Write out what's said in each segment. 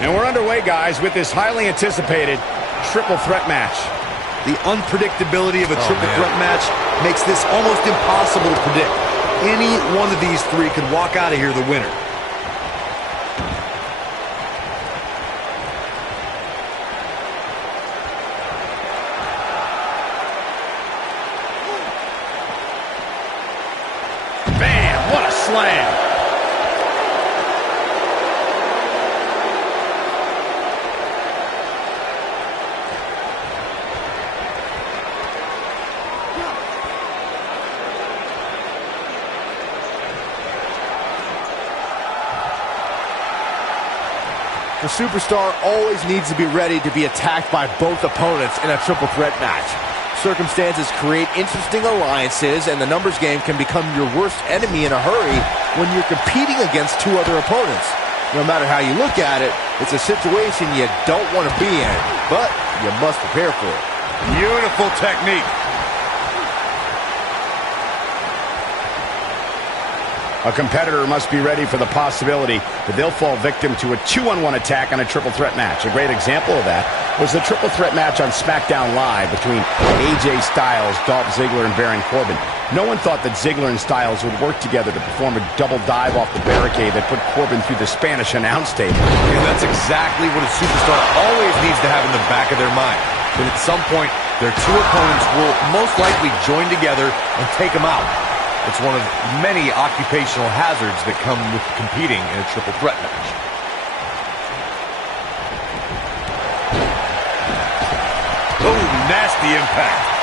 And we're underway, guys, with this highly anticipated triple threat match. The unpredictability of a triple threat match makes this almost impossible to predict. Any one of these three could walk out of here the winner. Bam! What a slam! The superstar always needs to be ready to be attacked by both opponents in a triple threat match. Circumstances create interesting alliances, and the numbers game can become your worst enemy in a hurry when you're competing against two other opponents. No matter how you look at it, it's a situation you don't want to be in, but you must prepare for it. Beautiful technique. A competitor must be ready for the possibility that they'll fall victim to a 2-on-1 attack on a triple threat match. A great example of that was the triple threat match on SmackDown Live between AJ Styles, Dolph Ziggler, and Baron Corbin. No one thought that Ziggler and Styles would work together to perform a double dive off the barricade that put Corbin through the Spanish announce table. And that's exactly what a superstar always needs to have in the back of their mind. That at some point, their two opponents will most likely join together and take them out. It's one of many occupational hazards that come with competing in a triple threat match. Oh, nasty impact.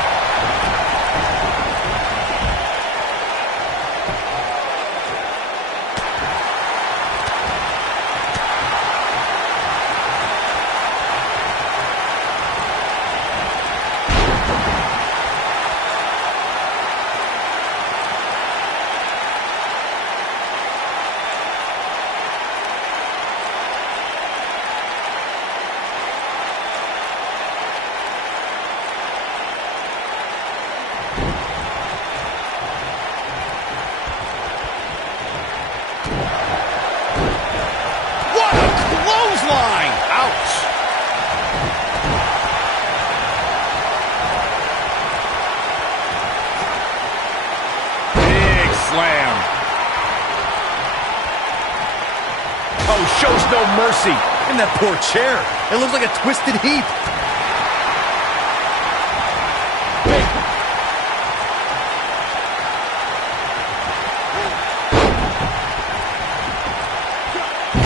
Oh, shows no mercy. And that poor chair. It looks like a twisted heap.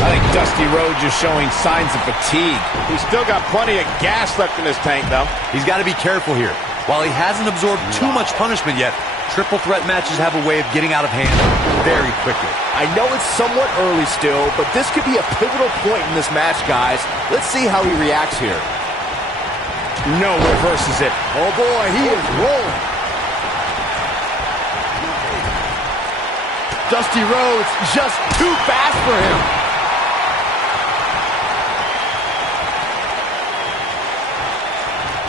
I think Dusty Rhodes is showing signs of fatigue. He's still got plenty of gas left in his tank, though. He's got to be careful here. While he hasn't absorbed too much punishment yet, triple threat matches have a way of getting out of hand very quickly. I know it's somewhat early still, but this could be a pivotal point in this match, guys. Let's see how he reacts here. No, reverses it. Oh boy, he is rolling. Dusty Rhodes just too fast for him.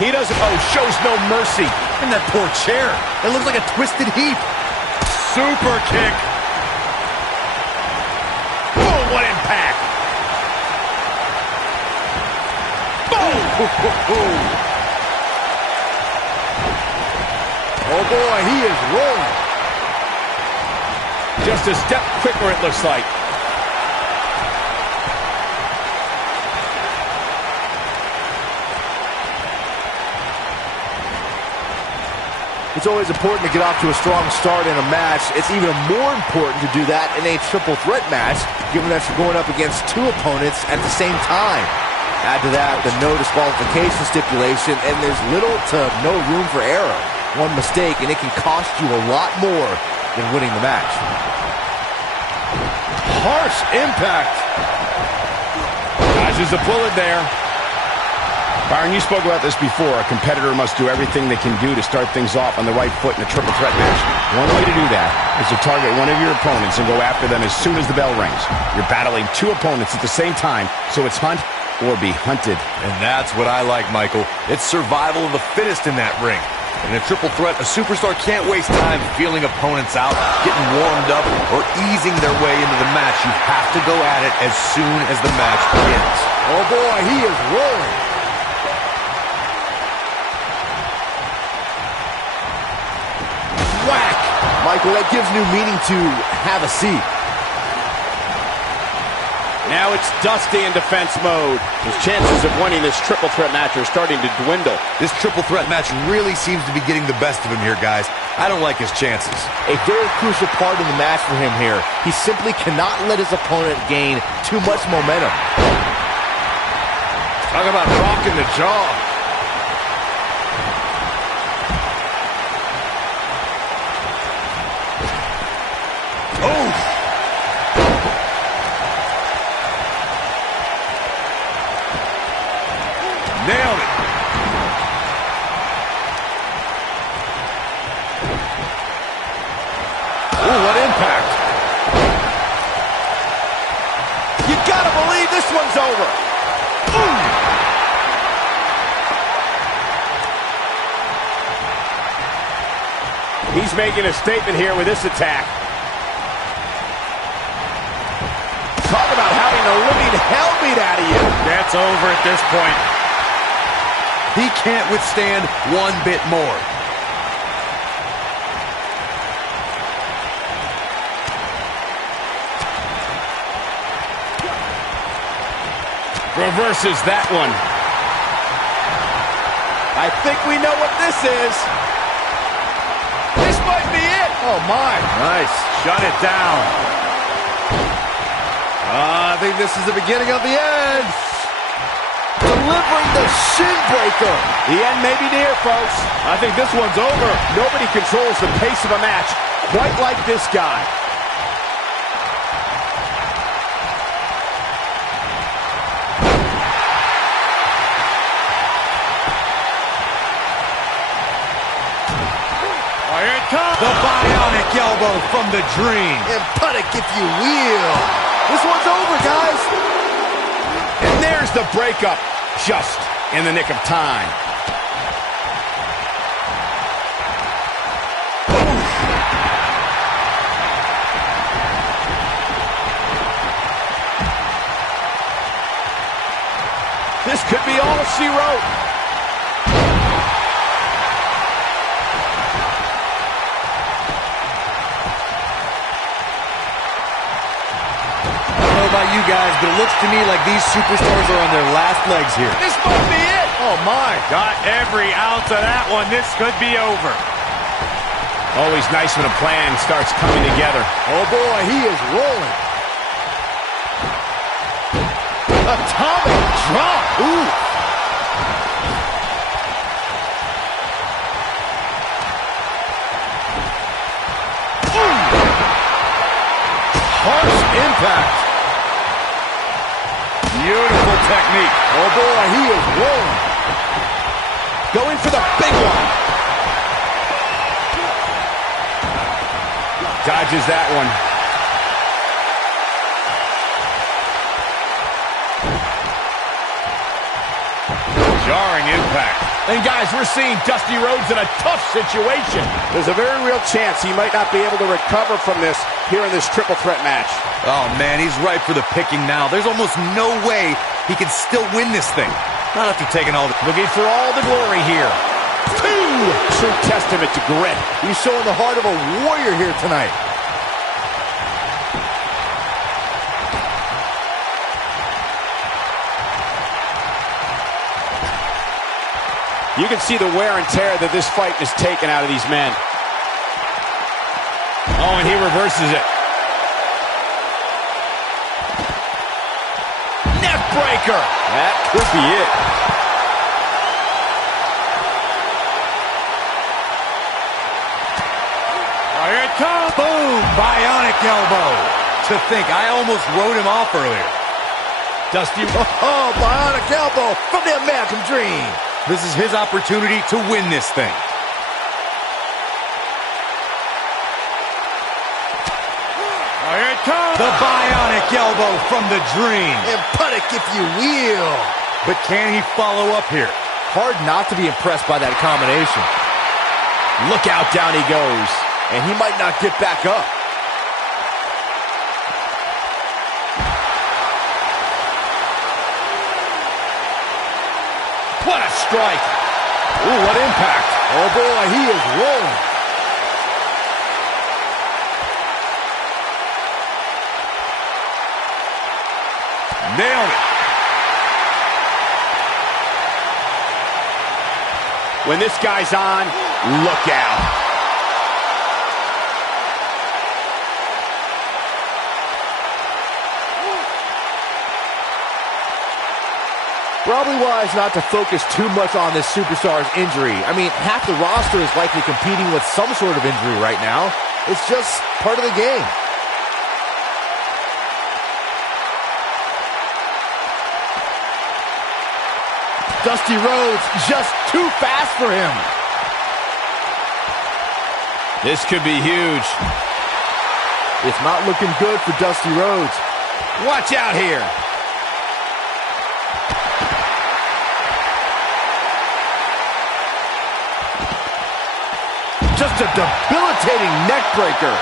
He doesn't, shows no mercy. And that poor chair. It looks like a twisted heap. Super kick. Oh, what impact. Boom. Oh boy, he is rolling. Just a step quicker, it looks like. It's always important to get off to a strong start in a match. It's even more important to do that in a triple threat match, given that you're going up against two opponents at the same time. Add to that the no disqualification stipulation, and there's little to no room for error. One mistake, and it can cost you a lot more than winning the match. Harsh impact. Dodges a bullet there. Byron, you spoke about this before. A competitor must do everything they can do to start things off on the right foot in a triple threat match. One way to do that is to target one of your opponents and go after them as soon as the bell rings. You're battling two opponents at the same time, so it's hunt or be hunted. And that's what I like, Michael. It's survival of the fittest in that ring. In a triple threat, a superstar can't waste time feeling opponents out, getting warmed up, or easing their way into the match. You have to go at it as soon as the match begins. Oh boy, he is rolling. Whack! Michael, that gives new meaning to have a seat. Now it's Dusty in defense mode. His chances of winning this triple threat match are starting to dwindle. This triple threat match really seems to be getting the best of him here, guys. I don't like his chances. A very crucial part in the match for him here. He simply cannot let his opponent gain too much momentum. Talk about rocking the jaw. Oh! Nailed it. Ooh, what impact. You gotta believe this one's over. Ooh. He's making a statement here with this attack. Talk about having the living hell beat out of you. That's over at this point. He can't withstand one bit more. Reverses that one. I think we know what this is. This might be it. Oh, my. Nice. Shut it down. I think this is the beginning of the end. Delivering the shin breaker. The end may be near, folks. I think this one's over. Nobody controls the pace of a match quite like this guy. Here it comes. The bionic elbow from the Dream. And put it if you will. This one's over, guys. And there's the breakup, just in the nick of time. This could be all she wrote. About you guys, but it looks to me like these superstars are on their last legs here. This might be it. Oh, my. Got every ounce of that one. This could be over. Always nice when a plan starts coming together. Oh, boy, he is rolling. Atomic drop. Ooh. Harsh impact. Beautiful technique. Oh, boy, he is rolling. Going for the big one. Dodges that one. Jarring impact. And guys, we're seeing Dusty Rhodes in a tough situation. There's a very real chance he might not be able to recover from this here in this triple threat match. Oh, man, he's ripe for the picking now. There's almost no way he can still win this thing. Not after taking all the... Looking for all the glory here. True testament to grit. He's showing the heart of a warrior here tonight. You can see the wear and tear that this fight has taken out of these men. Oh, and he reverses it. Neck breaker. That could be it. Here it comes. Boom. Bionic elbow. To think, I almost wrote him off earlier. Dusty. Oh, bionic elbow from the American Dream. This is his opportunity to win this thing. Here it comes. The bionic elbow from the Dream. And put it if you will. But can he follow up here? Hard not to be impressed by that combination. Look out, down he goes. And he might not get back up. What a strike. Ooh, what impact. Oh, boy, he is rolling. Nailed it. When this guy's on, look out. Probably wise not to focus too much on this superstar's injury. I mean, half the roster is likely competing with some sort of injury right now. It's just part of the game. Dusty Rhodes just too fast for him. This could be huge. It's not looking good for Dusty Rhodes. Watch out here. Just a debilitating neck breaker.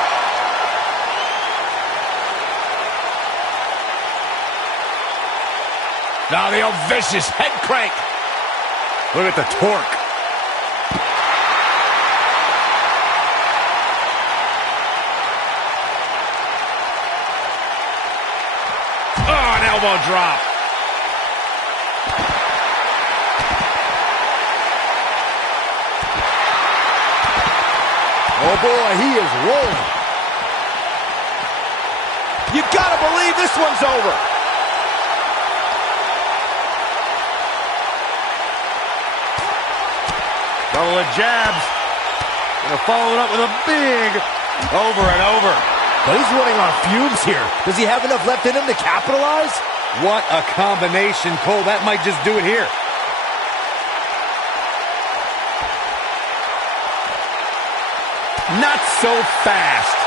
Now the old vicious head crank. Look at the torque. Oh, an elbow drop. Oh boy, he is rolling. You gotta believe this one's over. Couple of jabs. Gonna follow it up with a big over and over. But he's running on fumes here. Does he have enough left in him to capitalize? What a combination, Cole. That might just do it here. Not so fast.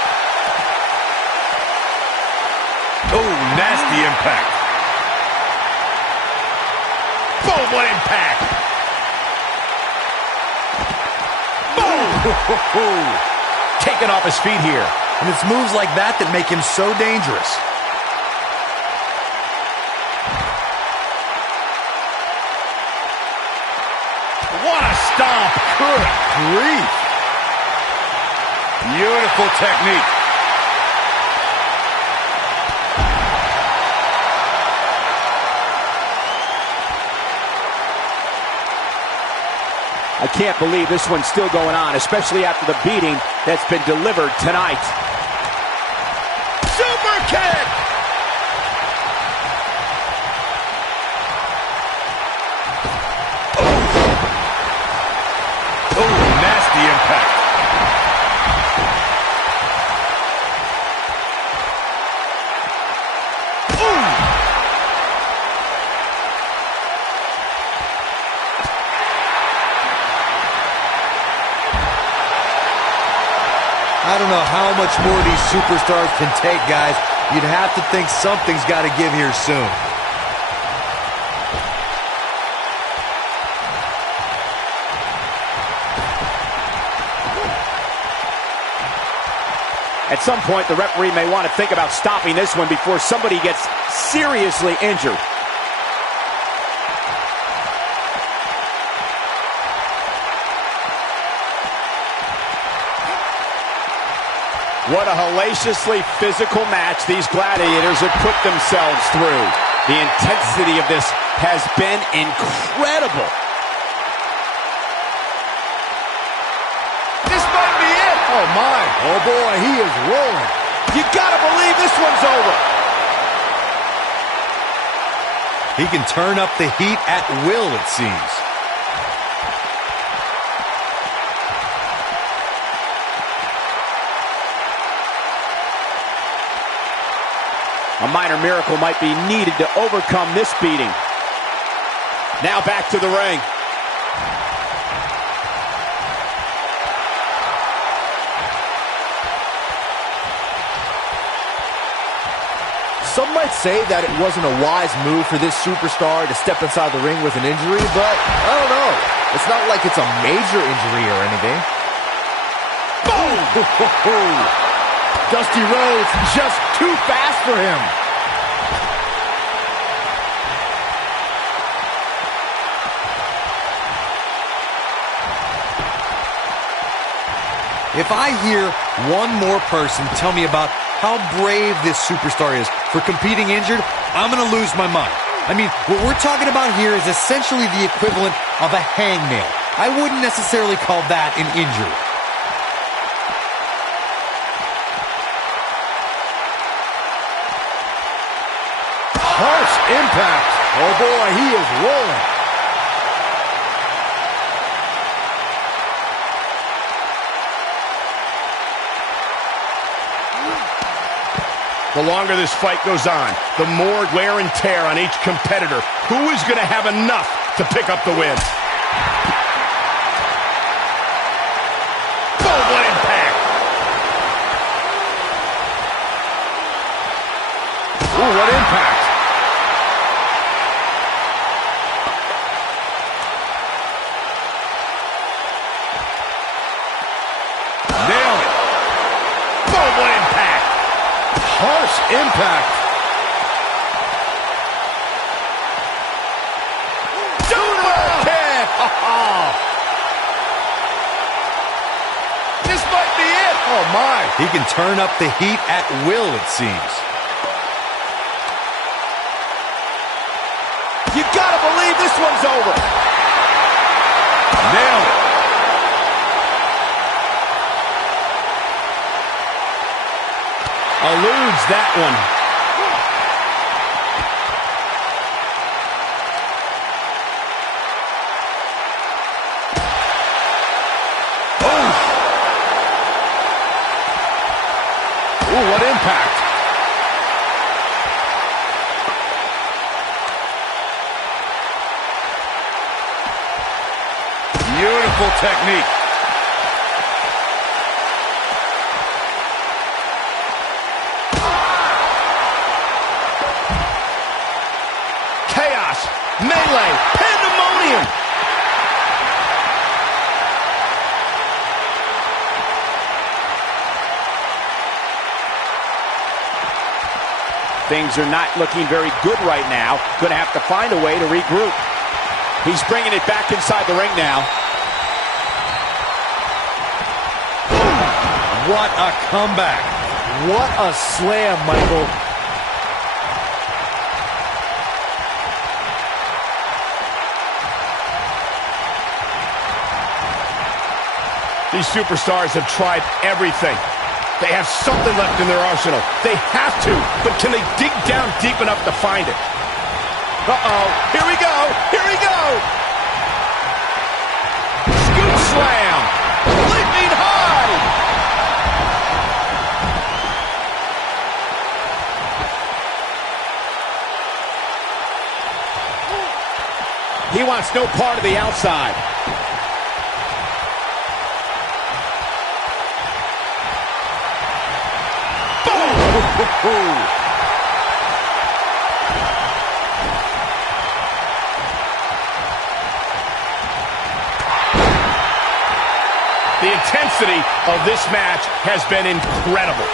Oh, nasty impact. Boom, what impact. Boom. Taken off his feet here. And it's moves like that that make him so dangerous. What a stomp. Good grief. Beautiful technique. I can't believe this one's still going on, especially after the beating that's been delivered tonight. Super kick! Oh, nasty impact. I don't know how much more these superstars can take, guys. You'd have to think something's got to give here soon. At some point, the referee may want to think about stopping this one before somebody gets seriously injured. What a hellaciously physical match these gladiators have put themselves through. The intensity of this has been incredible. This might be it. Oh my. Oh boy, he is rolling. You gotta believe this one's over. He can turn up the heat at will, it seems. A minor miracle might be needed to overcome this beating. Now back to the ring. Some might say that it wasn't a wise move for this superstar to step inside the ring with an injury, but I don't know. It's not like it's a major injury or anything. Boom! Dusty Rhodes just too fast for him. If I hear one more person tell me about how brave this superstar is for competing injured, I'm going to lose my mind. I mean, what we're talking about here is essentially the equivalent of a hangnail. I wouldn't necessarily call that an injury. Harsh impact. Oh boy, he is rolling. The longer this fight goes on, the more wear and tear on each competitor. Who is going to have enough to pick up the win? Oh, what impact! Ooh, what impact! Nailed it! Oh, what impact! Harsh impact. Super kick! This might be it! Oh my! He can turn up the heat at will, it seems. You gotta believe this one's over. Nailed it! Eludes that one. Ooh, what impact! Beautiful technique. Chaos, melee, pandemonium. Things are not looking very good right now. Going to have to find a way to regroup. He's bringing it back inside the ring now. What a comeback. What a slam, Michael. These superstars have tried everything. They have something left in their arsenal. They have to, but can they dig down deep enough to find it? Uh-oh, here we go, here we go! Scoop slam! Leaping high! He wants no part of the outside. The intensity of this match has been incredible.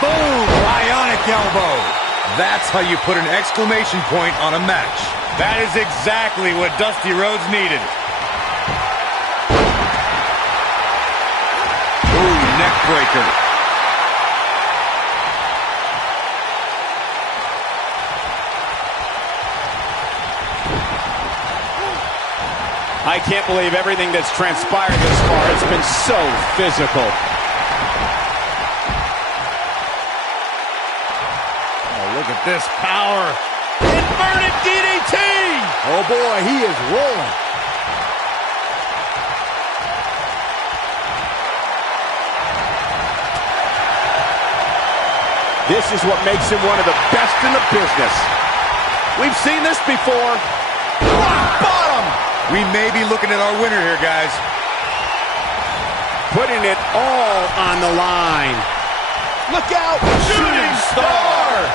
Boom! Bionic elbow. That's how you put an exclamation point on a match. That is exactly what Dusty Rhodes needed. Ooh, neck breaker. I can't believe everything that's transpired this far. It's been so physical. Oh, look at this power. Inverted DDT! Oh boy, he is rolling. This is what makes him one of the best in the business. We've seen this before. Rock bottom! We may be looking at our winner here, guys. Putting it all on the line. Look out! Shooting star!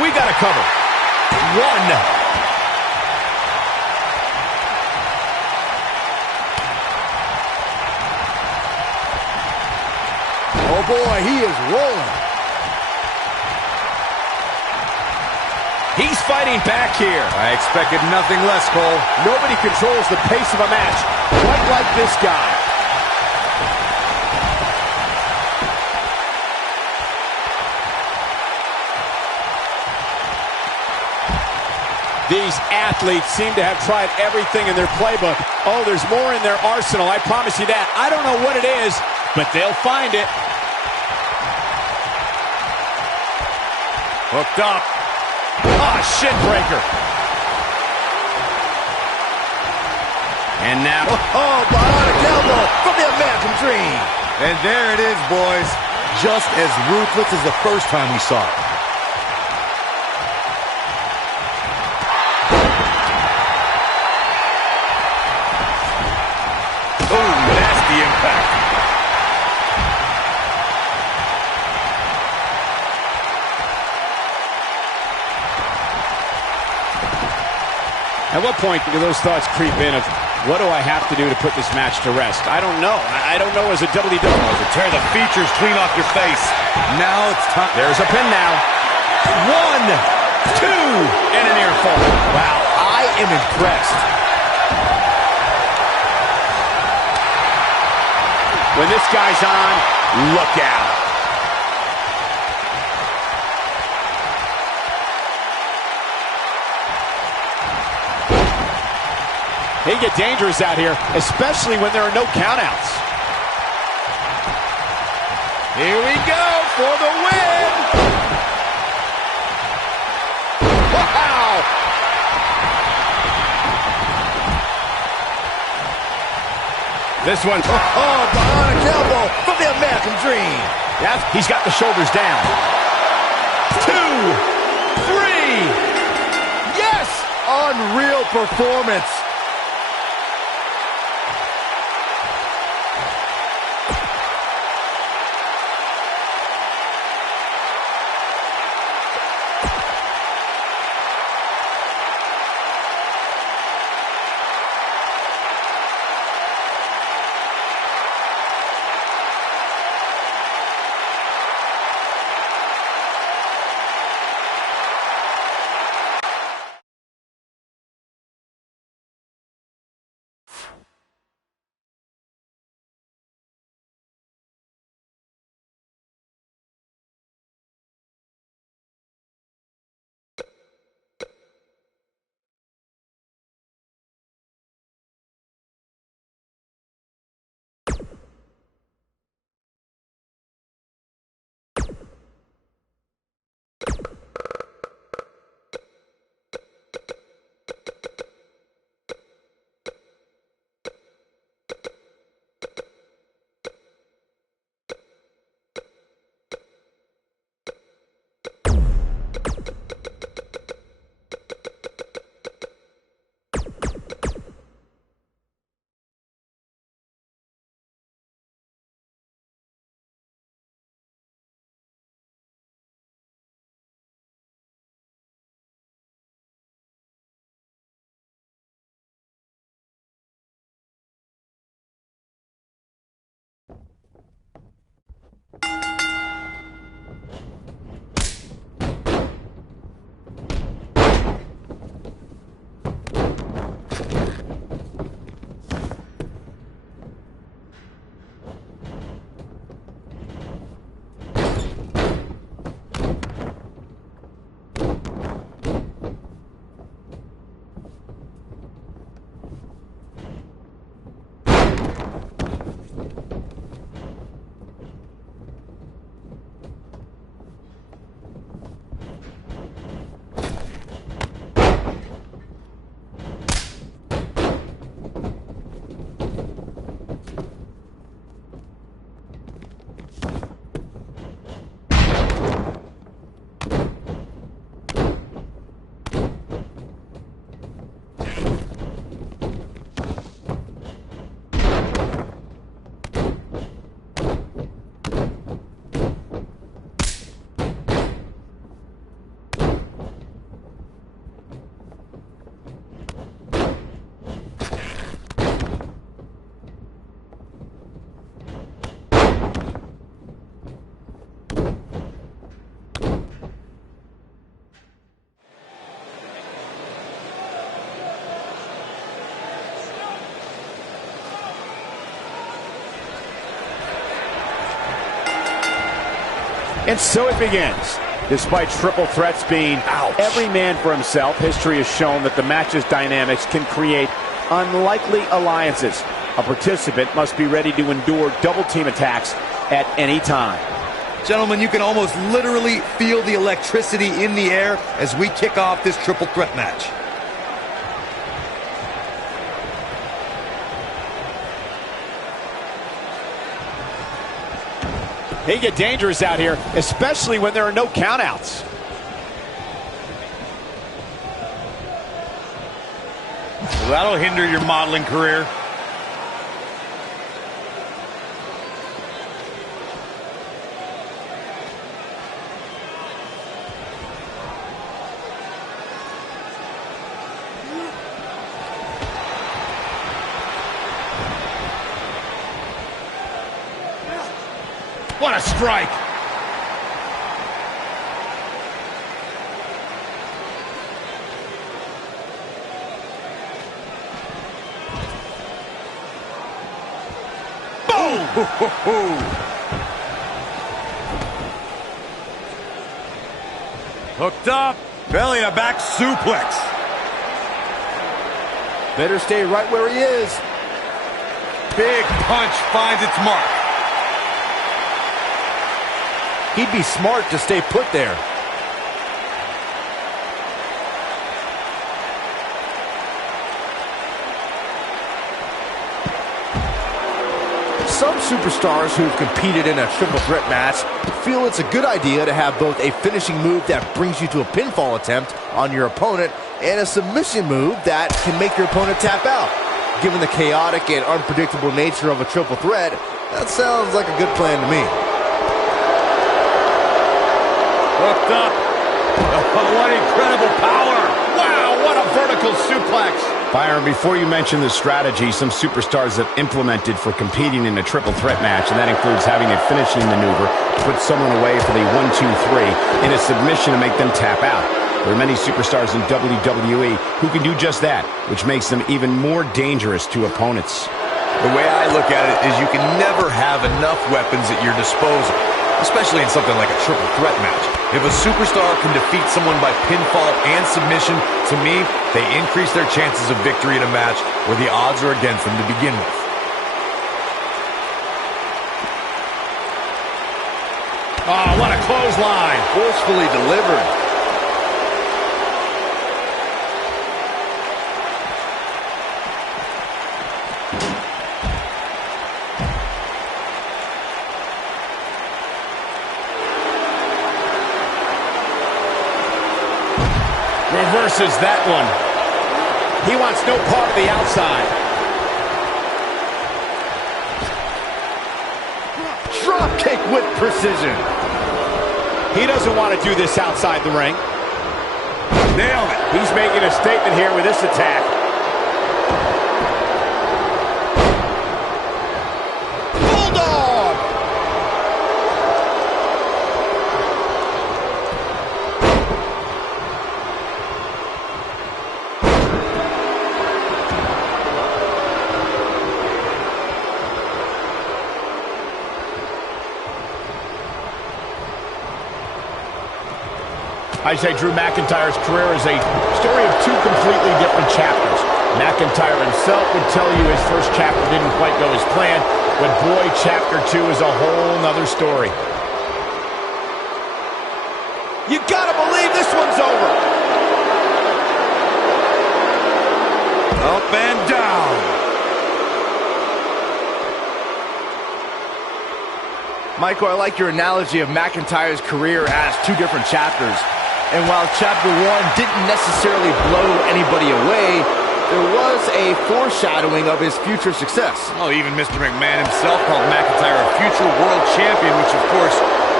We got to cover. One. Oh boy, he is rolling. He's fighting back here. I expected nothing less, Cole. Nobody controls the pace of a match quite like this guy. These athletes seem to have tried everything in their playbook. Oh, there's more in their arsenal, I promise you that. I don't know what it is, but they'll find it. Hooked up. Ah, shin breaker. And now, Bionic elbow from the American Dream. And there it is, boys. Just as ruthless as the first time we saw it. Oh, nasty impact. At what point do those thoughts creep in of, what do I have to do to put this match to rest? I don't know. I don't know as a WWE. To tear the features clean off your face. Now it's time. there's a pin now. 1, 2, and an near fall. Wow, I am impressed. When this guy's on, look out. They get dangerous out here, especially when there are no countouts. Here we go for the win. Wow. This one, Bionic elbow from the American Dream. yeah, he's got the shoulders down. 2, 3. Yes, unreal performance. And so it begins. Despite triple threats being every man for himself, history has shown that the match's dynamics can create unlikely alliances. A participant must be ready to endure double team attacks at any time. Gentlemen, you can almost literally feel the electricity in the air as we kick off this triple threat match. They get dangerous out here, especially when there are no countouts. Well, that'll hinder your modeling career. What a strike! Boom! Hooked up, belly to back suplex. Better stay right where he is. Big punch finds its mark. He'd be smart to stay put there. Some superstars who've competed in a triple threat match feel it's a good idea to have both a finishing move that brings you to a pinfall attempt on your opponent and a submission move that can make your opponent tap out. Given the chaotic and unpredictable nature of a triple threat, that sounds like a good plan to me. Hooked up. Oh, what incredible power. Wow, what a vertical suplex. Byron, before you mention the strategy some superstars have implemented for competing in a triple threat match, and that includes having a finishing maneuver to put someone away for the 1-2-3 in a submission to make them tap out. There are many superstars in WWE who can do just that, which makes them even more dangerous to opponents. The way I look at it is you can never have enough weapons at your disposal, especially in something like a triple threat match. If a superstar can defeat someone by pinfall and submission, to me, they increase their chances of victory in a match where the odds are against them to begin with. Oh, what a clothesline. Forcefully delivered. Reverses that one. He wants no part of the outside. Drop kick with precision. He doesn't want to do this outside the ring. Nailed it. He's making a statement here with this attack. Bulldog! I say Drew McIntyre's career is a story of two completely different chapters. McIntyre himself would tell you his first chapter didn't quite go as planned, but boy, chapter 2 is a whole nother story. You gotta believe this one's over. Up and down. Michael, I like your analogy of McIntyre's career as two different chapters. And while Chapter 1 didn't necessarily blow anybody away, there was a foreshadowing of his future success. Oh, even Mr. McMahon himself called McIntyre a future world champion, which of course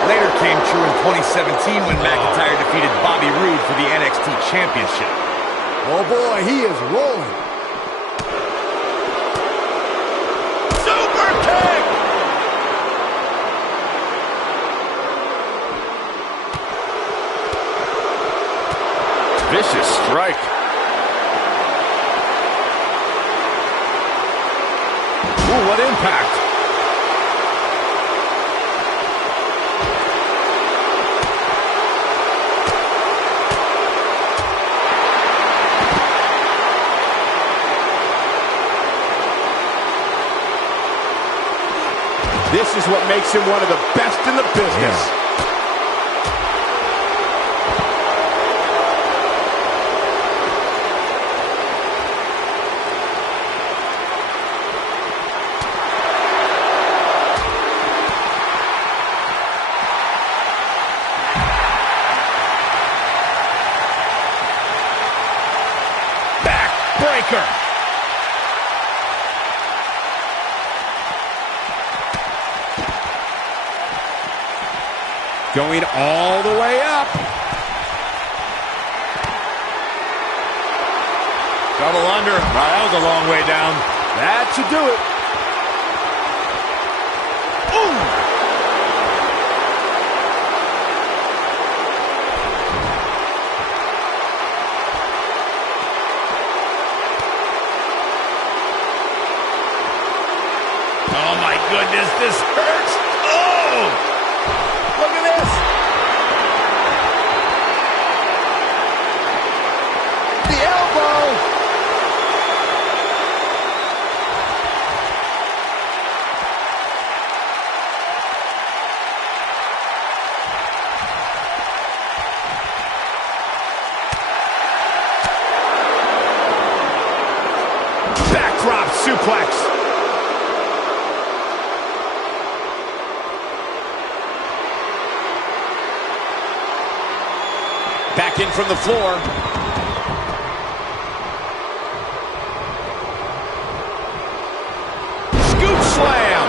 later came true in 2017 when McIntyre defeated Bobby Roode for the NXT Championship. Oh boy, he is rolling. Super kick! Vicious strike. Ooh, what impact. This is what makes him one of the best in the business. Yeah. Backbreaker. Going all the way up. Double under. Wow, that was a long way down. That should do it. Ooh! Oh my goodness, this hurts. Oh! Look at this. The elbow. Backdrop suplex. Back in from the floor. Scoop slam.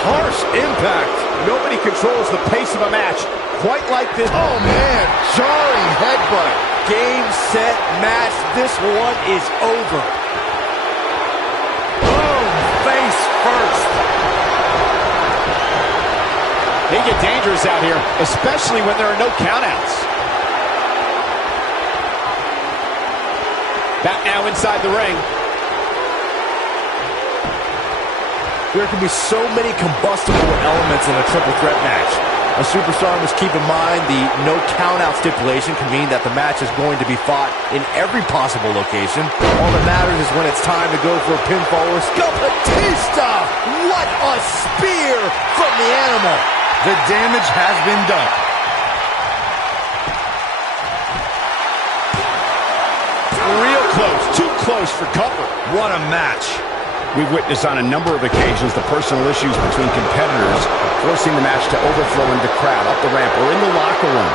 Harsh impact. Nobody controls the pace of a match quite like this. Oh, man. Jarring headbutt. Game, set, match. This one is over. Boom. Face first. They get dangerous out here, especially when there are no countouts. Back now inside the ring. There can be so many combustible elements in a triple threat match. A superstar must keep in mind the no countout stipulation can mean that the match is going to be fought in every possible location. All that matters is when it's time to go for a pinfall or Batista! What a spear from the animal! The damage has been done. Real close, too close for comfort. What a match. We've witnessed on a number of occasions the personal issues between competitors forcing the match to overflow into the crowd, up the ramp, or in the locker room.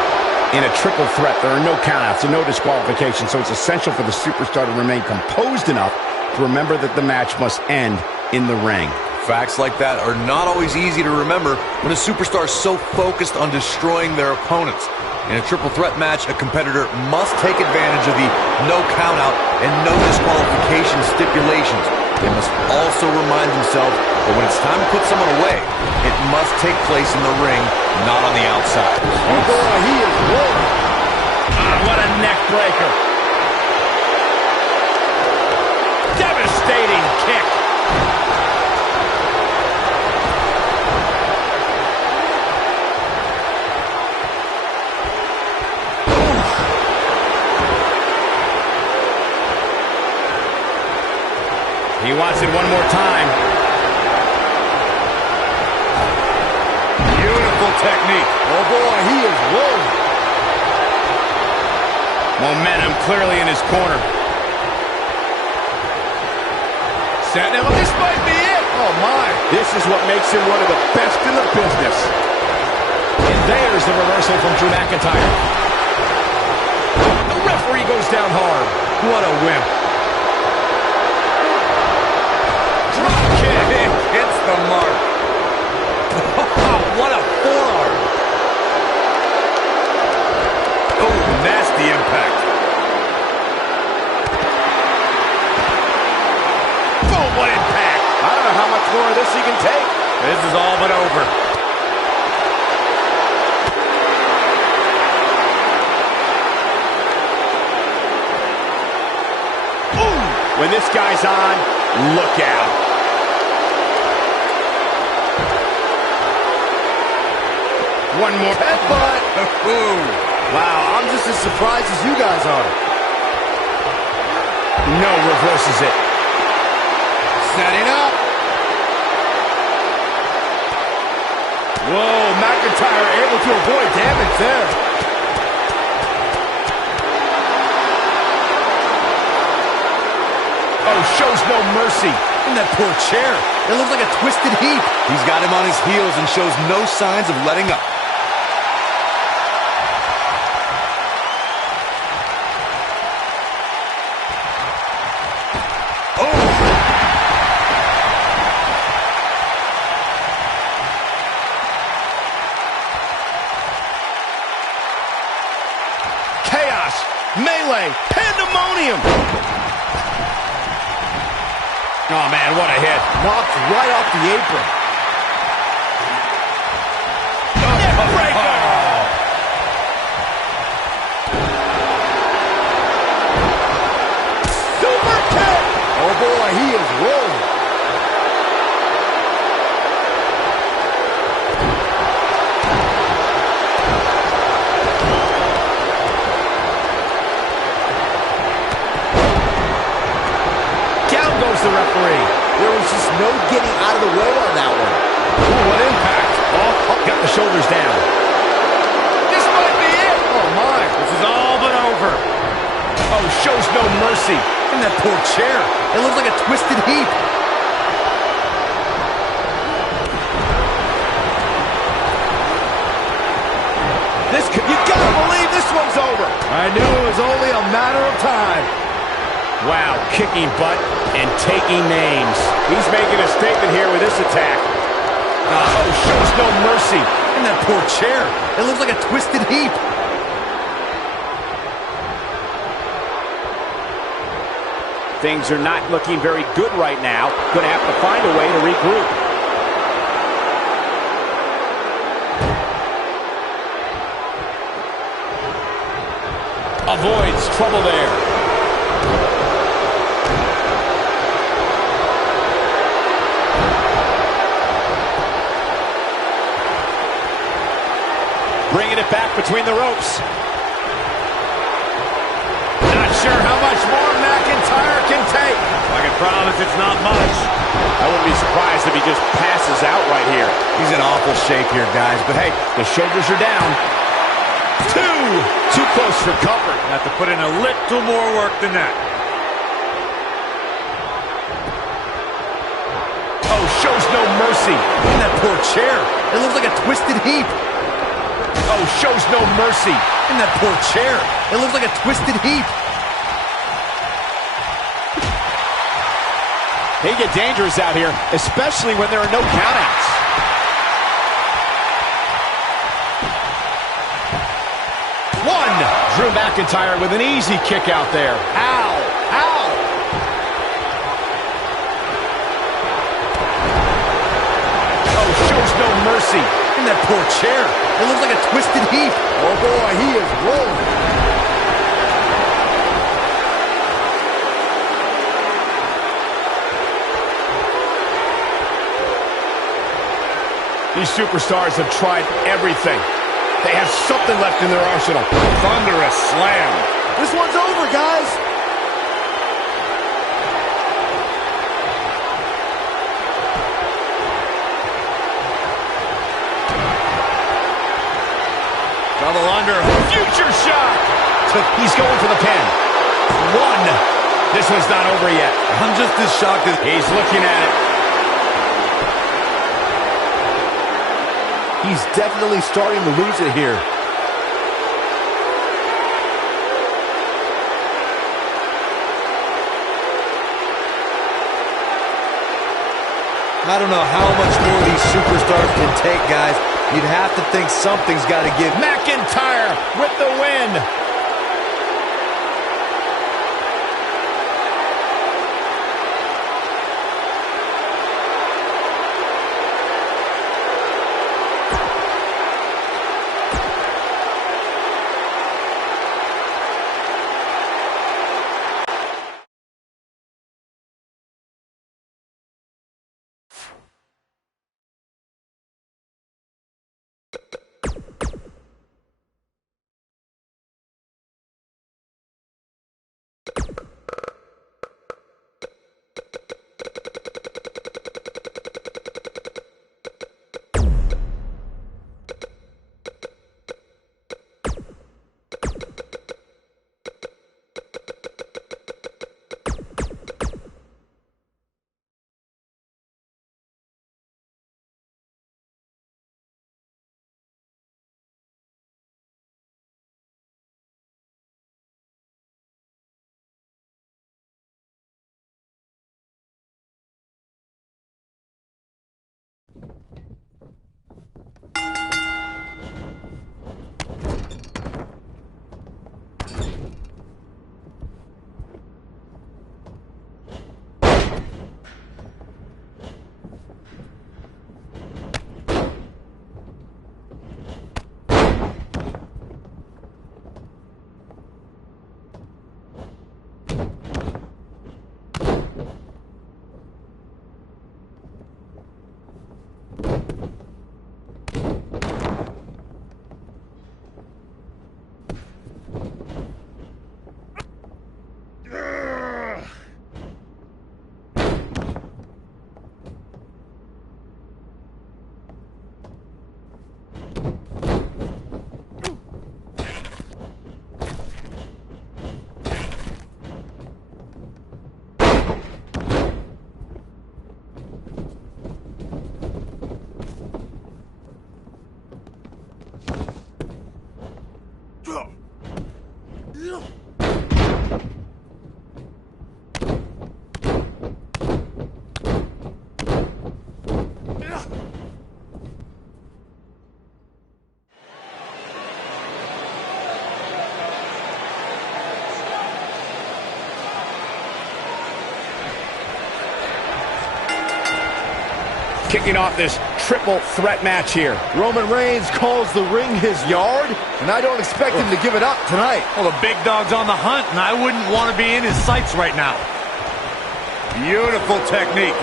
In a triple threat, there are no countouts and no disqualifications, so it's essential for the superstar to remain composed enough to remember that the match must end in the ring. Facts like that are not always easy to remember when a superstar is so focused on destroying their opponents. In a triple threat match, a competitor must take advantage of the no countout and no disqualification stipulations. They must also remind themselves that when it's time to put someone away, it must take place in the ring, not on the outside. Oh boy, he is rolling. What a neck breaker. Devastating kick. He wants it one more time. Beautiful technique. Oh boy, he is rolling. Momentum clearly in his corner. Setting him up. This might be it. Oh my. This is what makes him one of the best in the business. And there's the reversal from Drew McIntyre. The referee goes down hard. What a wimp. Hits the mark. What a forearm. Oh, nasty impact. Boom, what impact. I don't know how much more of this he can take. This is all but over. Ooh, when this guy's on, look out. One more headbutt. Wow, I'm just as surprised as you guys are. No, reverses it. Setting up. Whoa, McIntyre able to avoid damage there. Oh, shows no mercy. In that poor chair. It looks like a twisted heap. He's got him on his heels and shows no signs of letting up. Chaos, melee, pandemonium. Oh, man, what a hit. Knocked right off the apron. Neckbreaker. Super kick. Oh, boy, he is rolling. The referee. There was just no getting out of the way on that one. Ooh, what impact. Oh, got the shoulders down. This might be it. Oh, my. This is all but over. Oh, shows no mercy. In that poor chair. It looks like a twisted heap. You gotta believe this one's over. I knew it was only a matter of time. Wow, kicking butt and taking names. He's making a statement here with this attack. Oh, shows no mercy. In that poor chair. It looks like a twisted heap. Things are not looking very good right now. Gonna have to find a way to regroup. Avoids trouble there. Bringing it back between the ropes. Not sure how much more McIntyre can take. I can promise it's not much. I wouldn't be surprised if he just passes out right here. He's in awful shape here, guys. But hey, The shoulders are down. Too close for comfort. Have to put in a little more work than that. Oh, shows no mercy. In that poor chair. It looks like a twisted heap. Oh, shows no mercy. In that poor chair. It looks like a twisted heap. They get dangerous out here, especially when there are no countouts. One. Drew McIntyre with an easy kick out there. Ow. Ow. Oh, shows no mercy. In that poor chair. It looks like a twisted heap. Oh, boy, he is rolling. These superstars have tried everything. They have something left in their arsenal. Thunderous slam. This one's over, guys. Double under. Future shot. He's going for the pin. One. This one's not over yet. I'm just as shocked as... He's looking at it. He's definitely starting to lose it here. I don't know how much more these superstars can take, guys. You'd have to think something's got to give. McIntyre with the win. kicking off this triple threat match here. Roman Reigns calls the ring his yard, and I don't expect him to give it up tonight. Well, the big dog's on the hunt, and I wouldn't want to be in his sights right now. Beautiful technique.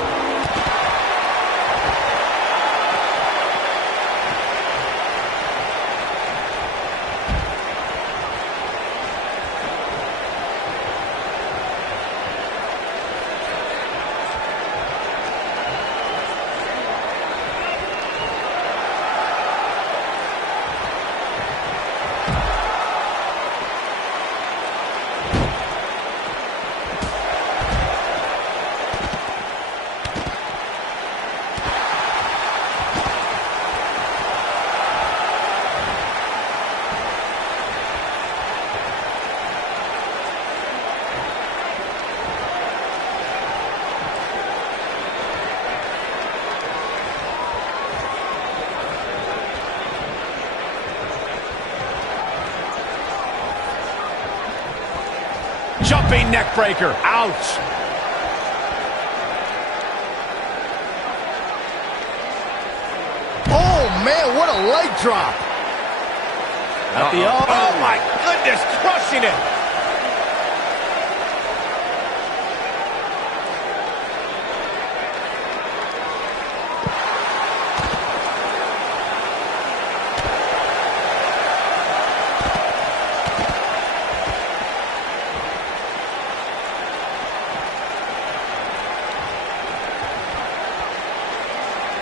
Jumping neck breaker. Ouch. Oh, man, what a leg drop. Oh, my goodness, crushing it.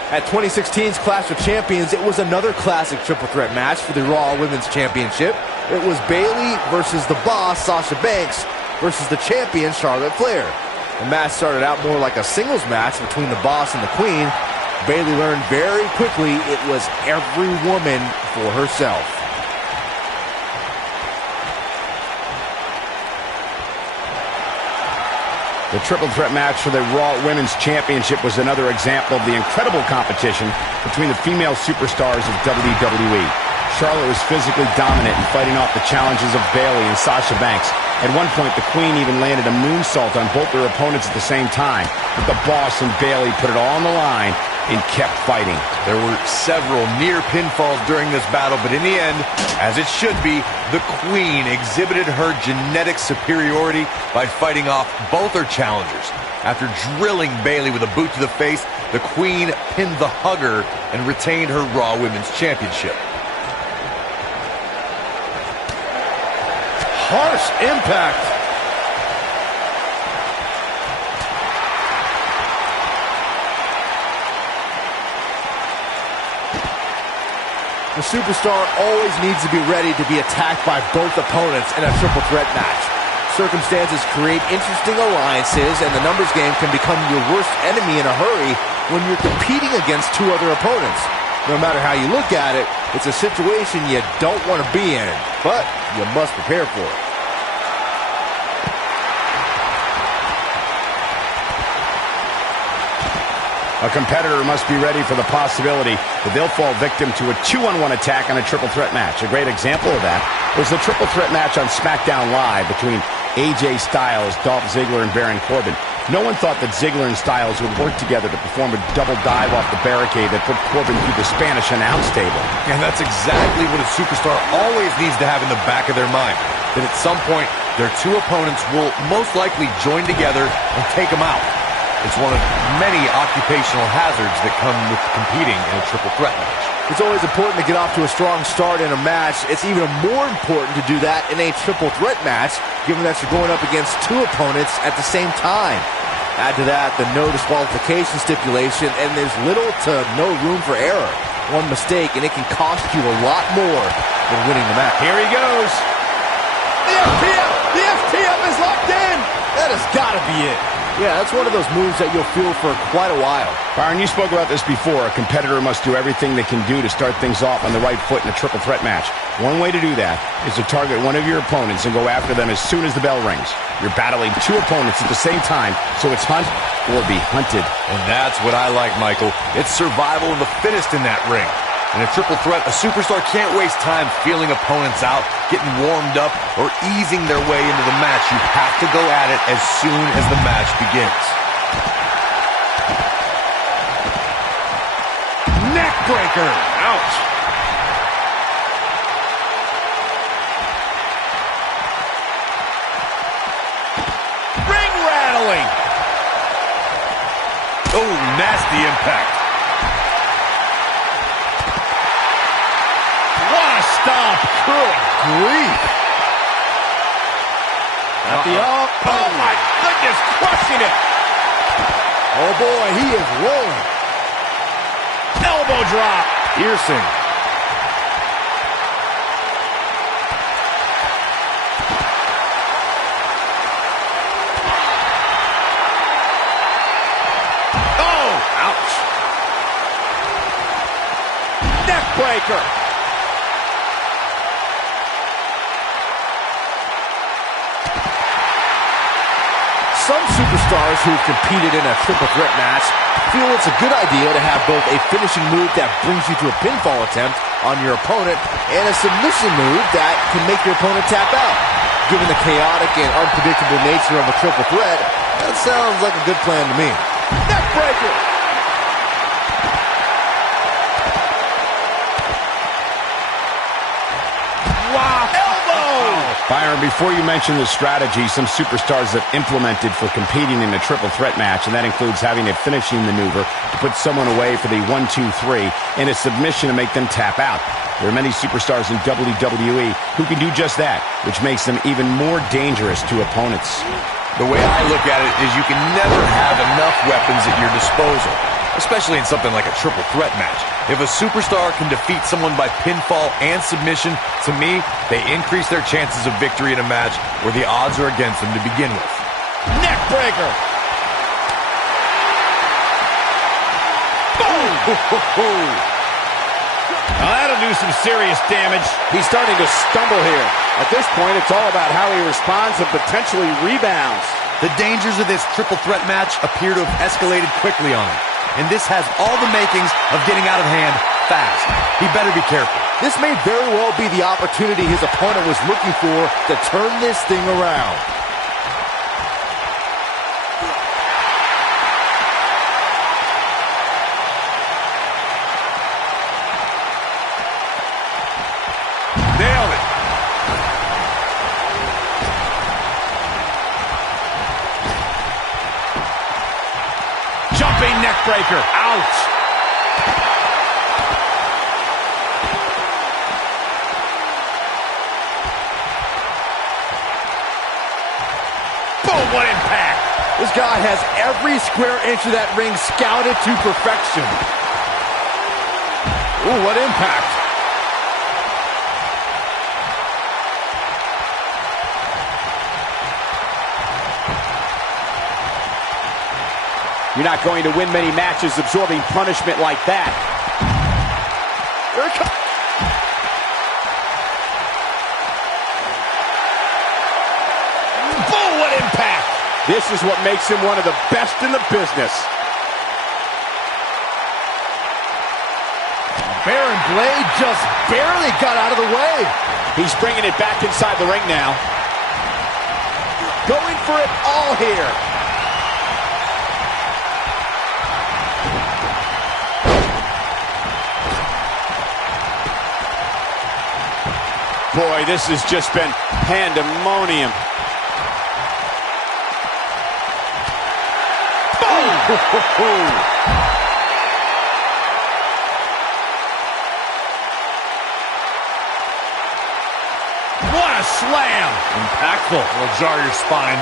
At 2016's Clash of Champions, it was another classic triple threat match for the Raw Women's Championship. It was Bayley versus the Boss, Sasha Banks, versus the champion, Charlotte Flair. The match started out more like a singles match between the Boss and the Queen. Bayley learned very quickly it was every woman for herself. The triple threat match for the Raw Women's Championship was another example of the incredible competition between the female superstars of WWE. Charlotte was physically dominant and fighting off the challenges of Bayley and Sasha Banks. At one point, the Queen even landed a moonsault on both their opponents at the same time. But the Boss and Bayley put it all on the line and kept fighting. There were several near pinfalls during this battle, but in the end, as it should be, the Queen exhibited her genetic superiority by fighting off both her challengers. After drilling Bayley with a boot to the face, the Queen pinned the hugger and retained her Raw Women's Championship. Harsh impact. The superstar always needs to be ready to be attacked by both opponents in a triple threat match. Circumstances create interesting alliances, and the numbers game can become your worst enemy in a hurry when you're competing against two other opponents. No matter how you look at it, it's a situation you don't want to be in, but you must prepare for it. A competitor must be ready for the possibility that they'll fall victim to a 2-on-1 attack on a triple threat match. A great example of that was the triple threat match on SmackDown Live between AJ Styles, Dolph Ziggler, and Baron Corbin. No one thought that Ziggler and Styles would work together to perform a double dive off the barricade that put Corbin through the Spanish announce table. And that's exactly what a superstar always needs to have in the back of their mind. That at some point, their two opponents will most likely join together and take them out. It's one of many occupational hazards that come with competing in a triple threat match. It's always important to get off to a strong start in a match. It's even more important to do that in a triple threat match, given that you're going up against two opponents at the same time. Add to that the no disqualification stipulation, and there's little to no room for error. One mistake, and it can cost you a lot more than winning the match. Here he goes. The FTF is locked in. That has got to be it. Yeah, that's one of those moves that you'll feel for quite a while. Byron, you spoke about this before. A competitor must do everything they can do to start things off on the right foot in a triple threat match. One way to do that is to target one of your opponents and go after them as soon as the bell rings. You're battling two opponents at the same time, so it's hunt or be hunted. And that's what I like, Michael. It's survival of the fittest in that ring. In a triple threat, a superstar can't waste time feeling opponents out, getting warmed up, or easing their way into the match. You have to go at it as soon as the match begins. breaker. Ouch. Ring rattling. Oh, nasty impact. What a stomp. Good grief. At the Oh, my goodness, crushing it. Oh, boy, he is rolling. Elbow drop. piercing. Oh, ouch. Neck breaker. Some superstars who've competed in a triple threat match feel it's a good idea to have both a finishing move that brings you to a pinfall attempt on your opponent and a submission move that can make your opponent tap out. Given the chaotic and unpredictable nature of a triple threat, that sounds like a good plan to me. Neck breaker. Wow. Elbow. Byron, before you mention the strategy some superstars have implemented for competing in a triple threat match, and that includes having a finishing maneuver to put someone away for the 1-2-3 and a submission to make them tap out. There are many superstars in WWE who can do just that, which makes them even more dangerous to opponents. The way I look at it is you can never have enough weapons at your disposal, especially in something like a triple threat match. If a superstar can defeat someone by pinfall and submission, to me, they increase their chances of victory in a match where the odds are against them to begin with. Neck breaker. Boom. Now that'll do some serious damage. He's starting to stumble here. At this point, it's all about how he responds and potentially rebounds. The dangers of this triple threat match appear to have escalated quickly on him, and this has all the makings of getting out of hand fast. He better be careful. This may very well be the opportunity his opponent was looking for to turn this thing around. Nailed it. Jumping neck breaker. Ouch. Boom, what impact. This guy has every square inch of that ring scouted to perfection. Ooh, what impact. You're not going to win many matches absorbing punishment like that. Here it comes. Boom, what impact. This is what makes him one of the best in the business. Baron Blade just barely got out of the way. He's bringing it back inside the ring now. Going for it all here. Boy, this has just been pandemonium. What a slam. Impactful. It'll jar your spine.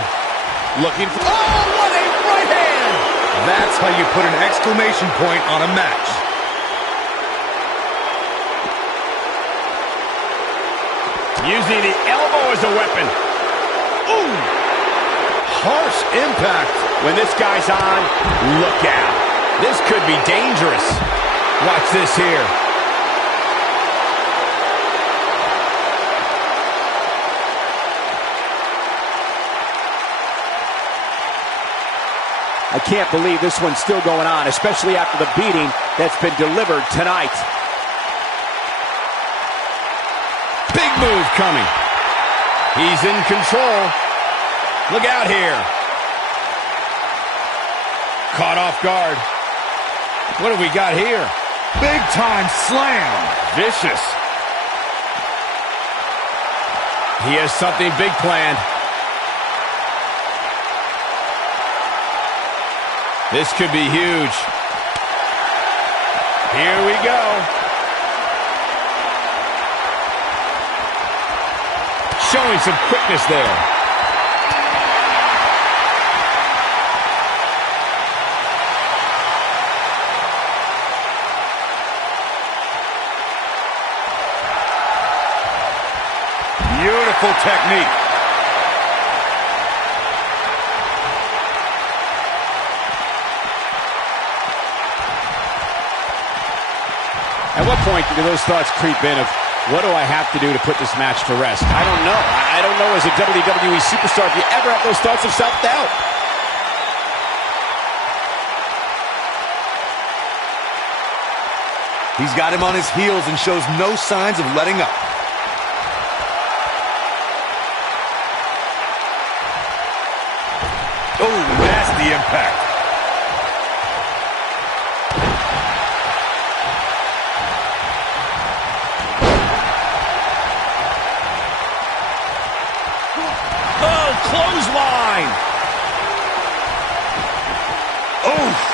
Looking for... Oh, what a right hand. That's how you put an exclamation point on a match. Using the elbow as a weapon. Ooh. Harsh impact. When this guy's on, look out. This could be dangerous. Watch this here. I can't believe this one's still going on, especially after the beating that's been delivered tonight. Big move coming. He's in control. Look out here. Caught off guard. What have we got here? Big time slam. Vicious. He has something big planned. This could be huge. Here we go. Showing some quickness there. Beautiful technique. At what point do those thoughts creep in of, what do I have to do to put this match to rest? I don't know. I don't know as a WWE superstar if you ever have those thoughts of self-doubt. He's got him on his heels and shows no signs of letting up. Oh, nasty impact. Oh, clothesline! Oh!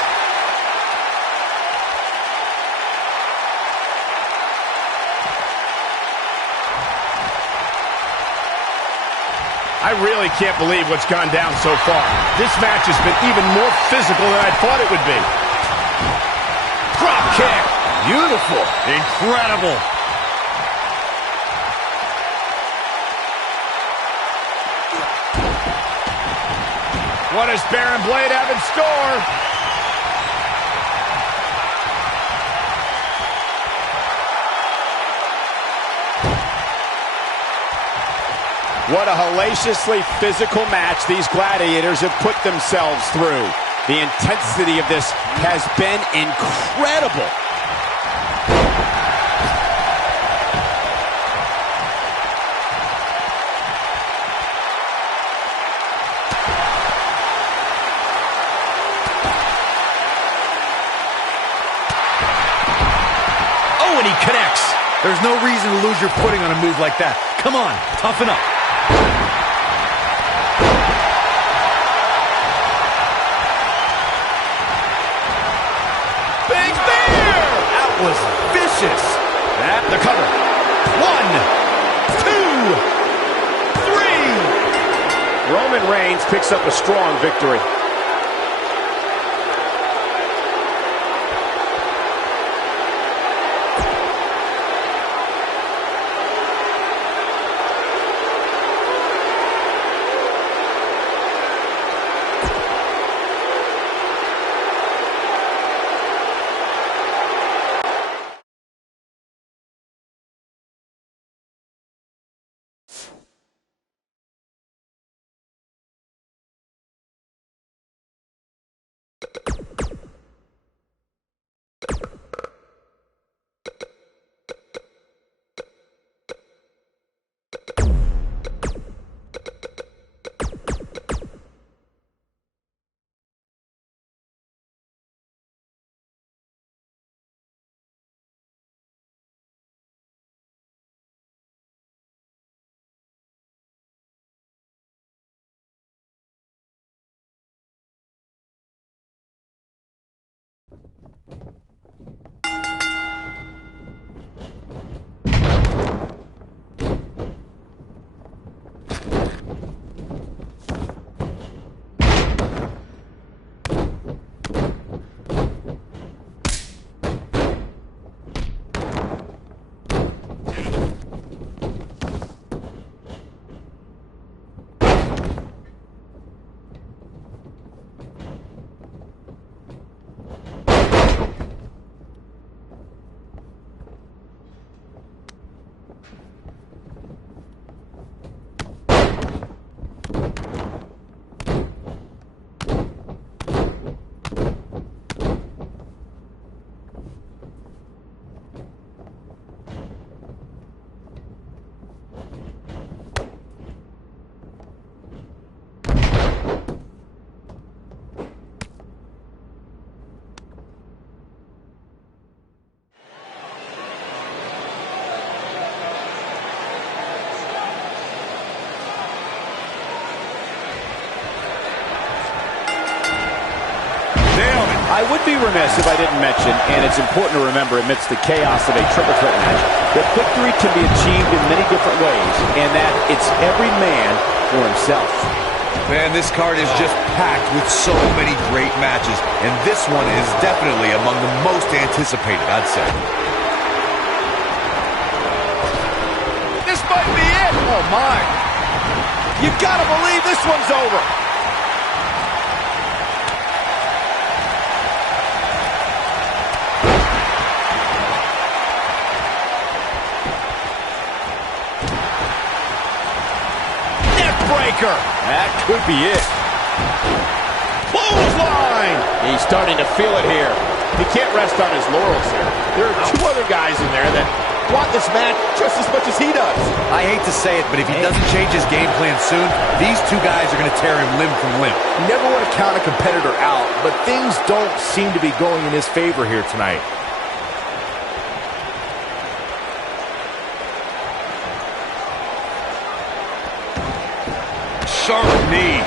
I really can't believe what's gone down so far. This match has been even more physical than I thought it would be. Drop kick. Beautiful. Incredible. What does Baron Blade have in store? What a hellaciously physical match these gladiators have put themselves through. The intensity of this has been incredible. Oh, and he connects. There's no reason to lose your footing on a move like that. Come on, toughen up. Big Bear! That was vicious. At the cover. 1, 2, 3. Roman Reigns picks up a strong victory. nailed it. I would be remiss if I didn't mention, and it's important to remember amidst the chaos of a triple threat match, that victory can be achieved in many different ways, and that it's every man for himself. Man, this card is just packed with so many great matches, and this one is definitely among the most anticipated, I'd say. This might be it. Oh, my. You gotta believe this one's over. Breaker. That could be it. Clothesline! He's starting to feel it here. He can't rest on his laurels here. There are two other guys in there that want this match just as much as he does. I hate to say it, but if he doesn't change his game plan soon, these two guys are going to tear him limb from limb. You never want to count a competitor out, but things don't seem to be going in his favor here tonight. Sharp knee.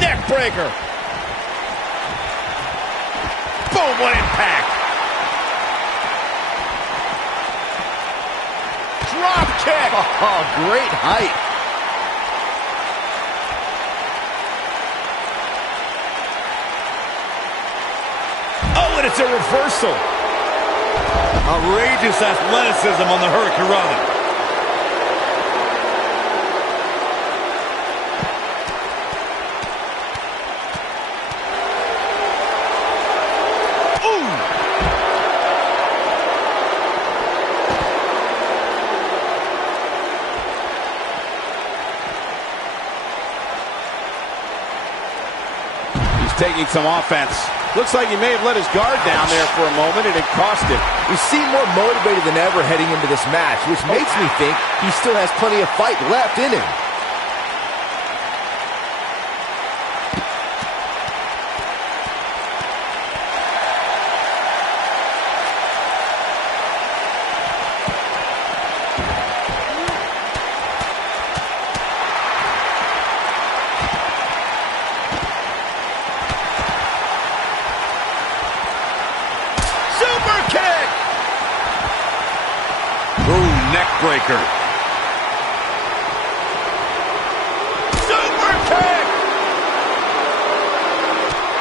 Neck breaker. Boom, what impact. Drop kick. Oh, great height. Oh, and it's a reversal. Outrageous athleticism on the Hurricanrana. Ooh! He's taking some offense. Looks like he may have let his guard down there for a moment, and it cost him. We seem more motivated than ever heading into this match, which makes me think he still has plenty of fight left in him. Breaker. Super kick!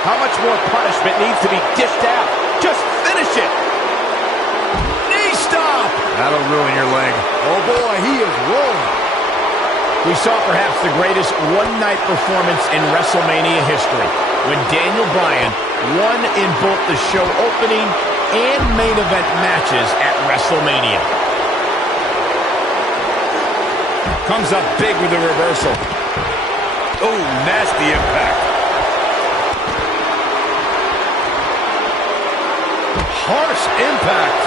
How much more punishment needs to be dished out? Just finish it! Knee stop! That'll ruin your leg. Oh boy, he is rolling. We saw perhaps the greatest one-night performance in WrestleMania history when Daniel Bryan won in both the show opening and main event matches at WrestleMania. Comes up big with the reversal. Oh, nasty impact. Harsh impact.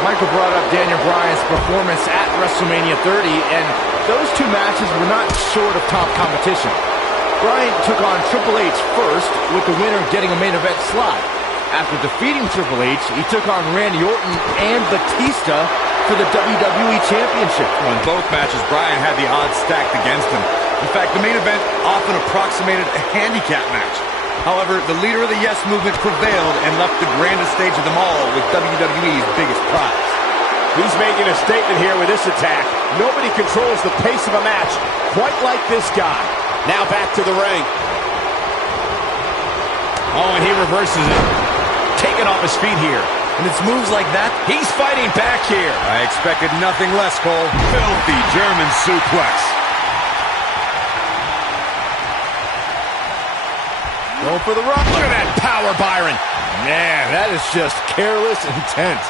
Michael brought up Daniel Bryan's performance at WrestleMania 30, and those two matches were not short of top competition. Bryan took on Triple H first, with the winner getting a main event slot. After defeating Triple H, he took on Randy Orton and Batista for the WWE Championship. In both matches, Bryan had the odds stacked against him. In fact, the main event often approximated a handicap match. However, the leader of the Yes Movement prevailed and left the grandest stage of them all with WWE's biggest prize. He's making a statement here with this attack. Nobody controls the pace of a match quite like this guy. Now back to the ring. Oh, and he reverses it. Taken off his feet here. And it's moves like that, he's fighting back here. I expected nothing less, Cole. Filthy German suplex. Going for the run. Look at that power, Byron. Man, that is just careless intent.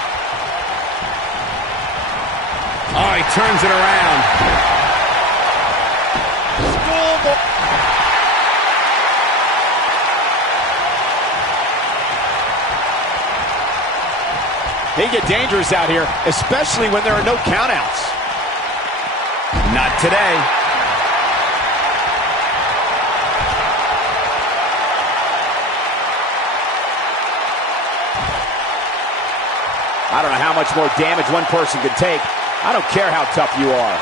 Oh, he turns it around. Schoolboy. They get dangerous out here, especially when there are no countouts. Not today. I don't know how much more damage one person could take. I don't care how tough you are.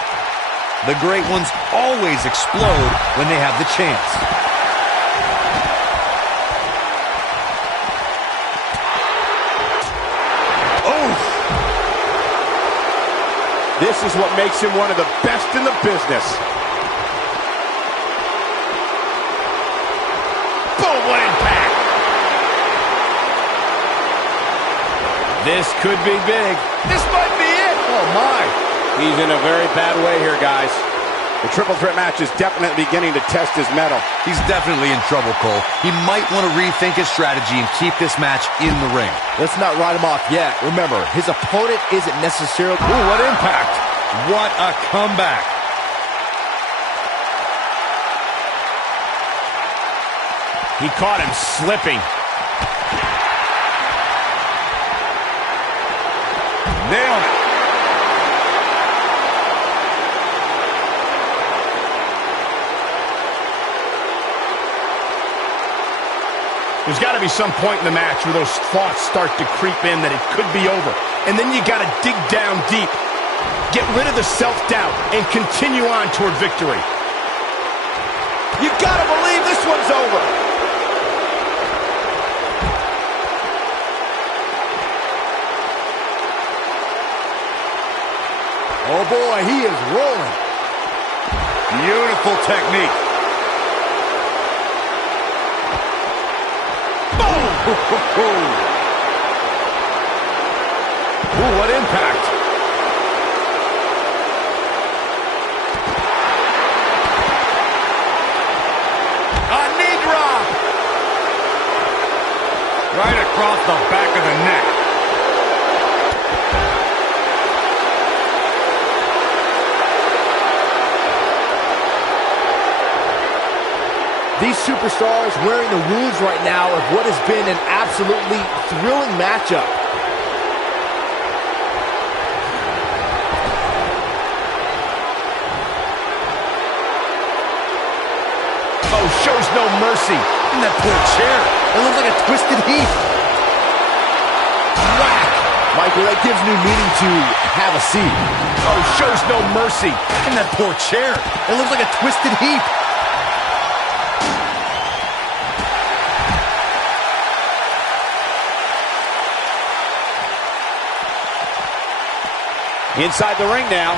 The great ones always explode when they have the chance. Oh! This is what makes him one of the best in the business. Boom, what impact! This could be big. This might be it. Oh, my. He's in a very bad way here, guys. The triple threat match is definitely beginning to test his mettle. He's definitely in trouble, Cole. He might want to rethink his strategy and keep this match in the ring. Let's not write him off yet. Remember, his opponent isn't necessarily... Ooh, what impact! What a comeback! He caught him slipping. Nailed it! There's got to be some point in the match where those thoughts start to creep in that it could be over. And then you got to dig down deep. Get rid of the self-doubt and continue on toward victory. You got to believe this one's over. Oh, boy, he is rolling. Beautiful technique. Ooh, what impact. A knee drop. Right across the back of the neck. These superstars wearing the wounds right now of what has been an absolutely thrilling matchup. Oh, shows no mercy. And that poor chair. It looks like a twisted heap. Whack! Michael, that gives new meaning to have a seat. Oh, shows no mercy. And that poor chair. It looks like a twisted heap. Inside the ring now.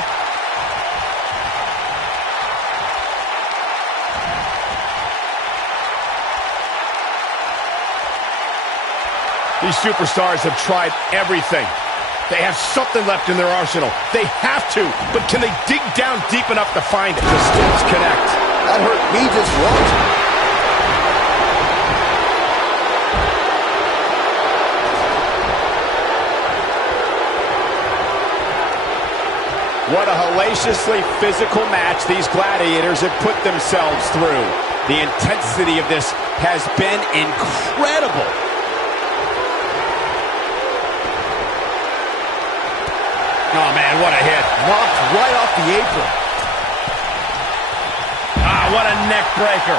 These superstars have tried everything. They have something left in their arsenal. They have to, but can they dig down deep enough to find it? The steps connect. That hurt me just watching. What a hellaciously physical match these gladiators have put themselves through. The intensity of this has been incredible. Oh, man, what a hit. Knocked right off the apron. Ah, what a neck breaker.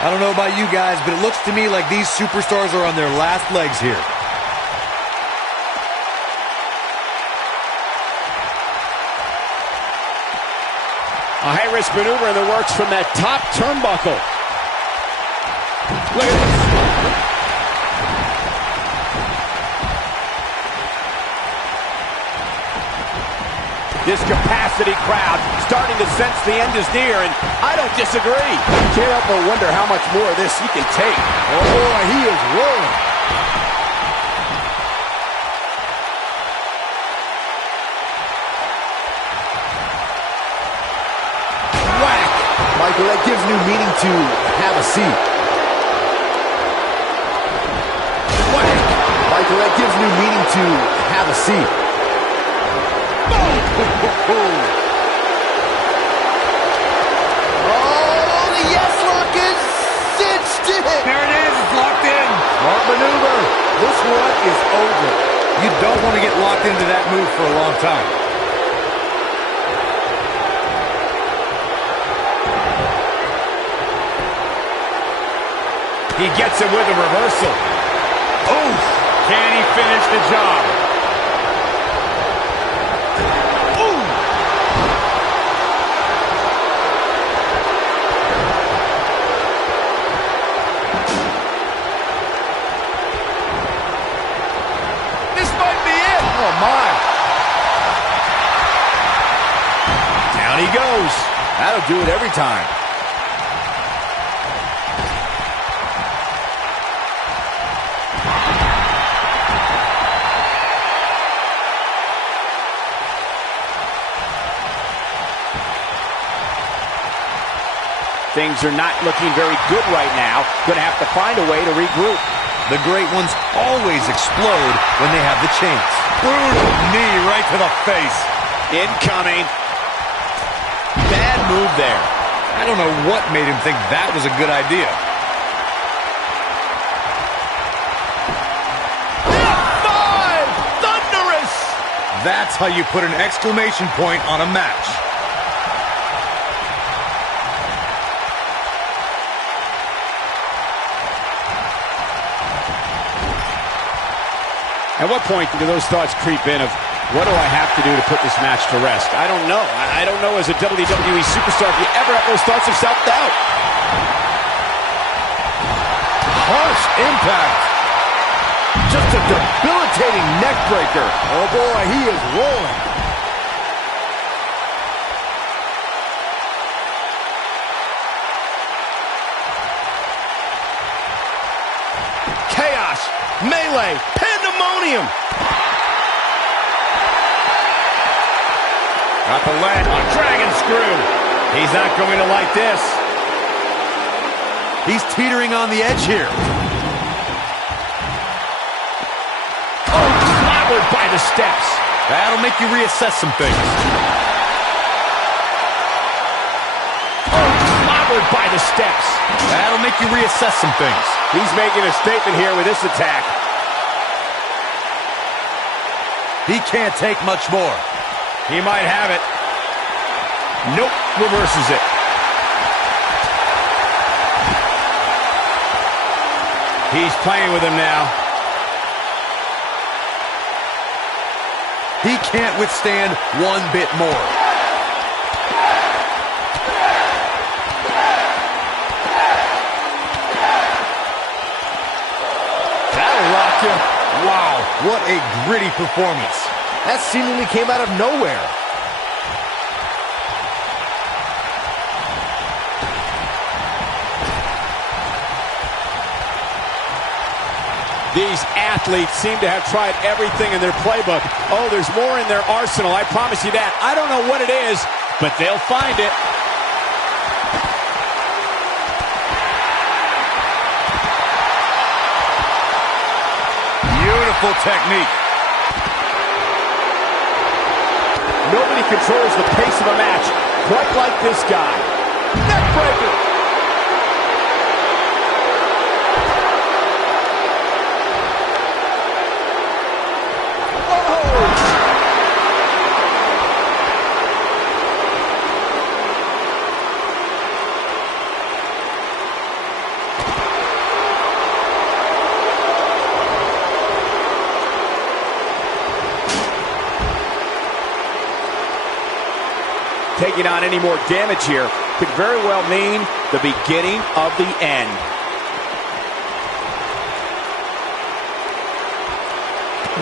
I don't know about you guys, but it looks to me like these superstars are on their last legs here. A high-risk maneuver in the works from that top turnbuckle. Look at this. This capacity crowd starting to sense the end is near, and I don't disagree. Can't help but wonder how much more of this he can take. Oh, boy, he is rolling. Whack! Michael, that gives new meaning to have a seat. Whack! Michael, that gives new meaning to have a seat. Oh, the yes lock is cinched in. There it is, it's locked in. Smart maneuver. This one is over. You don't want to get locked into that move for a long time. He gets him with a reversal. Oh, can he finish the job? Ooh. This might be it. Oh, my. Down he goes. That'll do it every time. Things are not looking very good right now. Going to have to find a way to regroup. The great ones always explode when they have the chance. Brutal knee right to the face. Incoming. Bad move there. I don't know what made him think that was a good idea. Five! Thunderous! That's how you put an exclamation point on a match. At what point do those thoughts creep in of, what do I have to do to put this match to rest? I don't know. I don't know as a WWE superstar if you ever have those thoughts of self-doubt. Harsh impact. Just a debilitating neck breaker. Oh, boy, he is rolling. Chaos. Melee. Pandemonium. Got the leg. A dragon screw. He's not going to like this. He's teetering on the edge here. Oh, clobbered by the steps. That'll make you reassess some things. Oh, clobbered by the steps. That'll make you reassess some things. He's making a statement here with this attack. He can't take much more. He might have it. Nope. Reverses it. He's playing with him now. He can't withstand one bit more. That'll rock you. Wow, what a gritty performance. That seemingly came out of nowhere. These athletes seem to have tried everything in their playbook. Oh, there's more in their arsenal, I promise you that. I don't know what it is, but they'll find it. Beautiful technique. Nobody controls the pace of a match quite like this guy. Neckbreaker. Taking on any more damage here could very well mean the beginning of the end.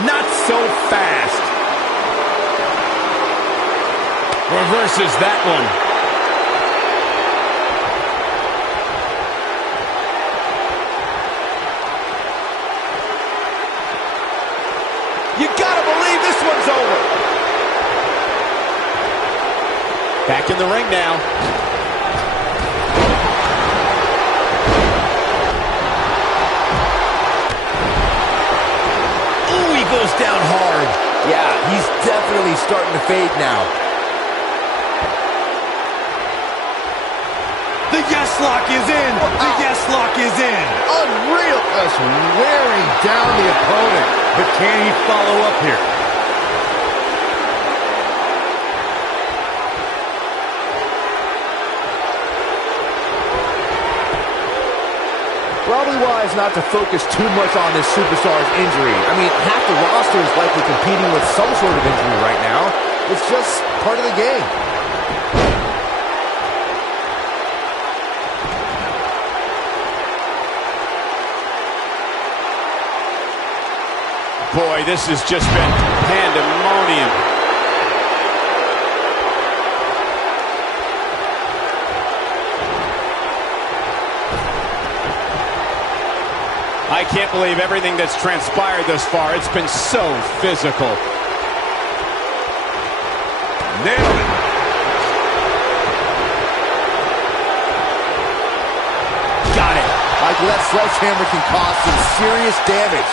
Not so fast. Reverses that one. You gotta believe this one's over. Back in the ring now. Ooh, he goes down hard. Yeah, he's definitely starting to fade now. The yes lock is in. The yes lock is in. Unreal. Just wearing down the opponent. But can he follow up here? Probably wise not to focus too much on this superstar's injury. I mean, half the roster is likely competing with some sort of injury right now. It's just part of the game. Boy, this has just been pandemonium. I can't believe everything that's transpired thus far. It's been so physical. Nailed it. Got it. Michael, that sledgehammer can cause some serious damage.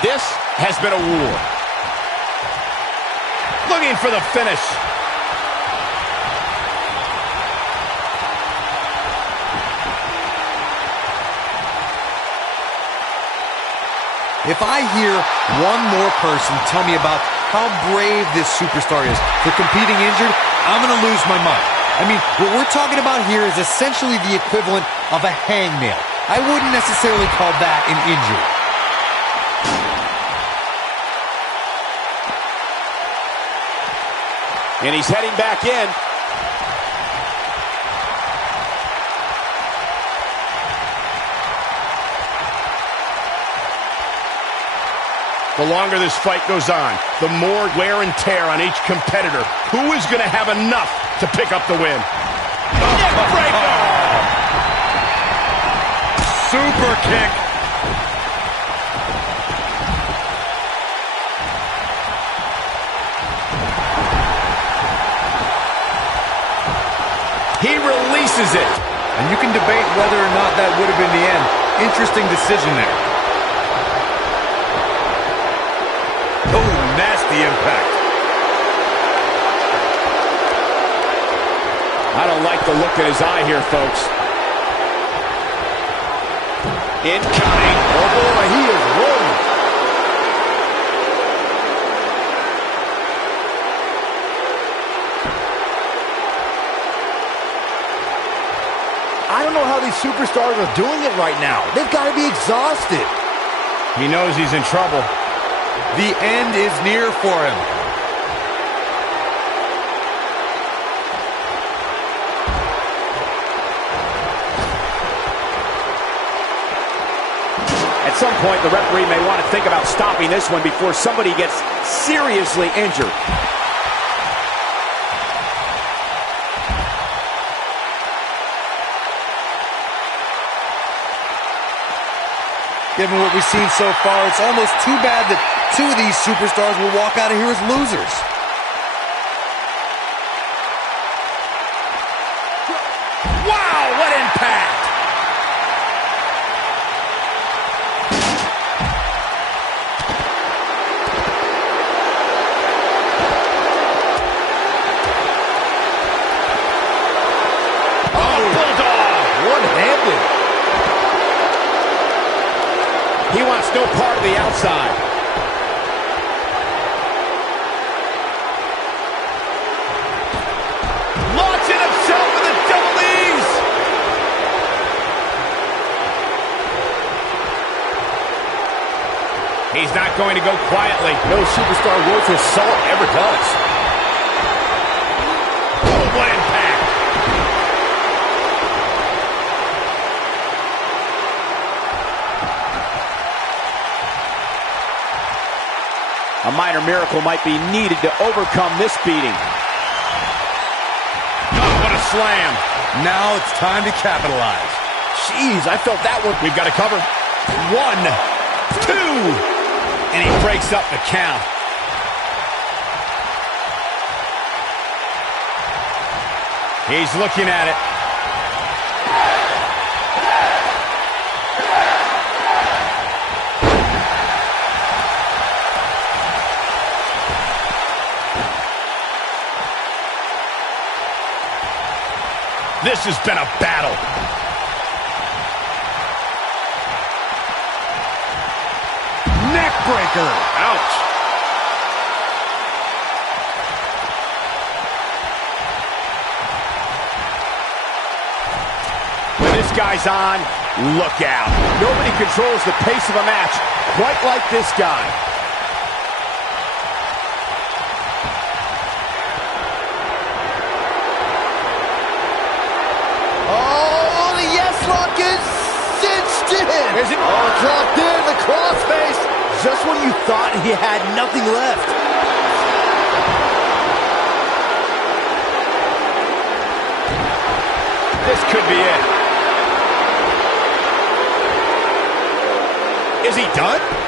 This has been a war. Looking for the finish. If I hear one more person tell me about how brave this superstar is for competing injured, I'm going to lose my mind. I mean, what we're talking about here is essentially the equivalent of a hangnail. I wouldn't necessarily call that an injury. And he's heading back in. The longer this fight goes on, the more wear and tear on each competitor. Who is going to have enough to pick up the win? Neck breaker! Super kick. He releases it. And you can debate whether or not that would have been the end. Interesting decision there. Oh, nasty impact. I don't like the look in his eye here, folks. Incoming. Oh boy, he is rolling. I don't know how these superstars are doing it right now. They've got to be exhausted. He knows he's in trouble. The end is near for him. At some point, the referee may want to think about stopping this one before somebody gets seriously injured. Given what we've seen so far, it's almost too bad that two of these superstars will walk out of here as losers. Wow, what impact! Oh, bulldog! One-handed. He wants no part of the outside. Launching himself with the double knees! He's not going to go quietly. No superstar worth his salt ever does. Oh, what impact! A minor miracle might be needed to overcome this beating. Oh, what a slam. Now it's time to capitalize. Jeez, I felt that one. We've got to cover. 1, 2, and he breaks up the count. He's looking at it. This has been a battle. Neck breaker. Ouch. this guy's on, look out. Nobody controls the pace of a match quite like this guy. Oh, the yes lock is cinched in. Is it? Oh, it's locked in, the crossface. Just when you thought he had nothing left. This could be it. Is he done?